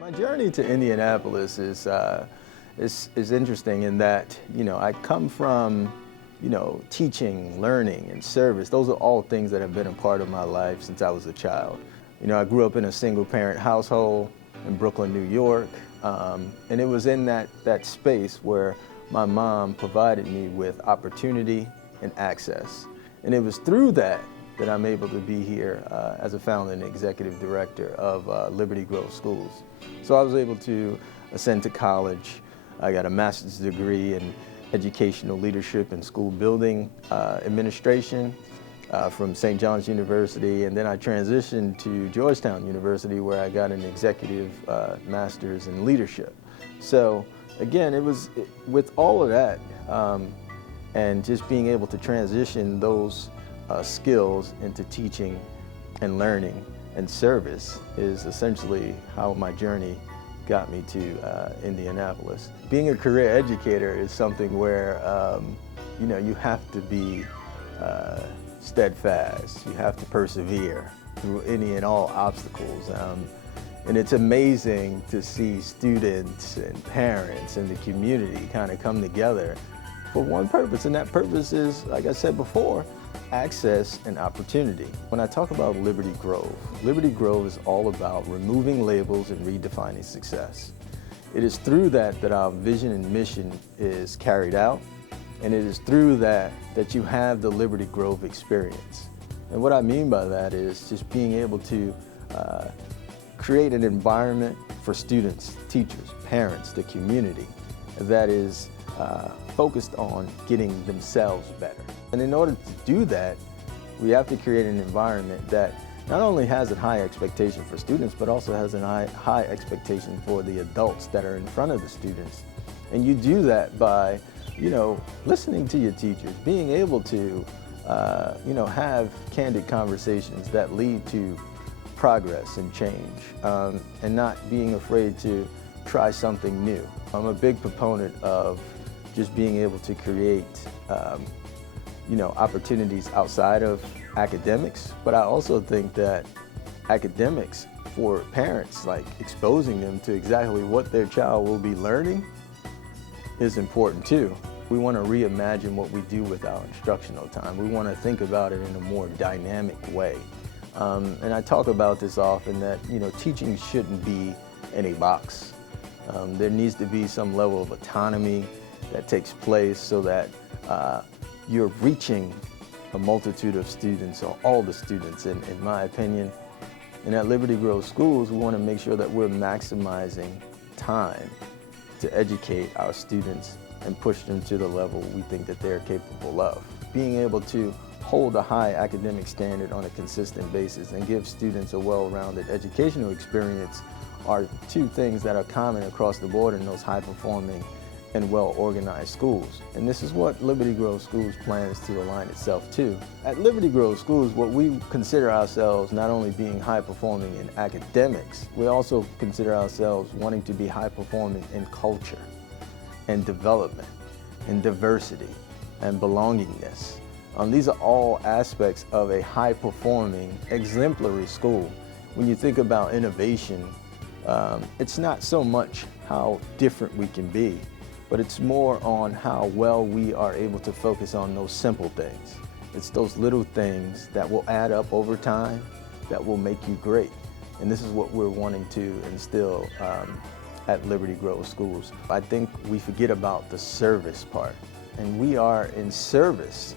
My journey to Indianapolis is interesting in that, I come from, teaching, learning, and service. Those are all things that have been a part of my life since I was a child. I grew up in a single-parent household in Brooklyn, New York, and it was in that space where my mom provided me with opportunity and access. And it was through that I'm able to be here as a founder and executive director of Liberty Grove Schools. So I was able to ascend to college. I got a master's degree in educational leadership and school building administration from St. John's University, and then I transitioned to Georgetown University where I got an executive master's in leadership. So again, with all of that and just being able to transition those skills into teaching and learning and service is essentially how my journey got me to Indianapolis. Being a career educator is something where you have to be steadfast, you have to persevere through any and all obstacles. And it's amazing to see students and parents and the community kind of come together for one purpose, and that purpose is, like I said before, access and opportunity. When I talk about Liberty Grove is all about removing labels and redefining success. It is through that our vision and mission is carried out, and it is through that you have the Liberty Grove experience. And what I mean by that is just being able to create an environment for students, teachers, parents, the community that is focused on getting themselves better. And in order to do that, we have to create an environment that not only has a high expectation for students, but also has a high expectation for the adults that are in front of the students. And you do that by, listening to your teachers, being able to, have candid conversations that lead to progress and change, and not being afraid to try something new. I'm a big proponent of just being able to create opportunities outside of academics, but I also think that academics for parents, like exposing them to exactly what their child will be learning, is important too. We want to reimagine what we do with our instructional time. We want to think about it in a more dynamic way. And I talk about this often that, teaching shouldn't be in a box. There needs to be some level of autonomy that takes place so that you're reaching a multitude of students, or all the students, in my opinion. And at Liberty Grove Schools, we want to make sure that we're maximizing time to educate our students and push them to the level we think that they're capable of. Being able to hold a high academic standard on a consistent basis and give students a well-rounded educational experience are two things that are common across the board in those high-performing and well-organized schools. And this is what Liberty Grove Schools plans to align itself to. At Liberty Grove Schools, what we consider ourselves not only being high-performing in academics, we also consider ourselves wanting to be high-performing in culture and development and diversity and belongingness. These are all aspects of a high-performing, exemplary school. When you think about innovation, it's not so much how different we can be, but it's more on how well we are able to focus on those simple things. It's those little things that will add up over time that will make you great. And this is what we're wanting to instill at Liberty Grove Schools. I think we forget about the service part, and we are in service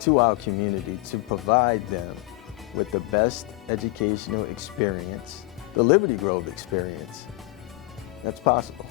to our community to provide them with the best educational experience, the Liberty Grove experience, that's possible.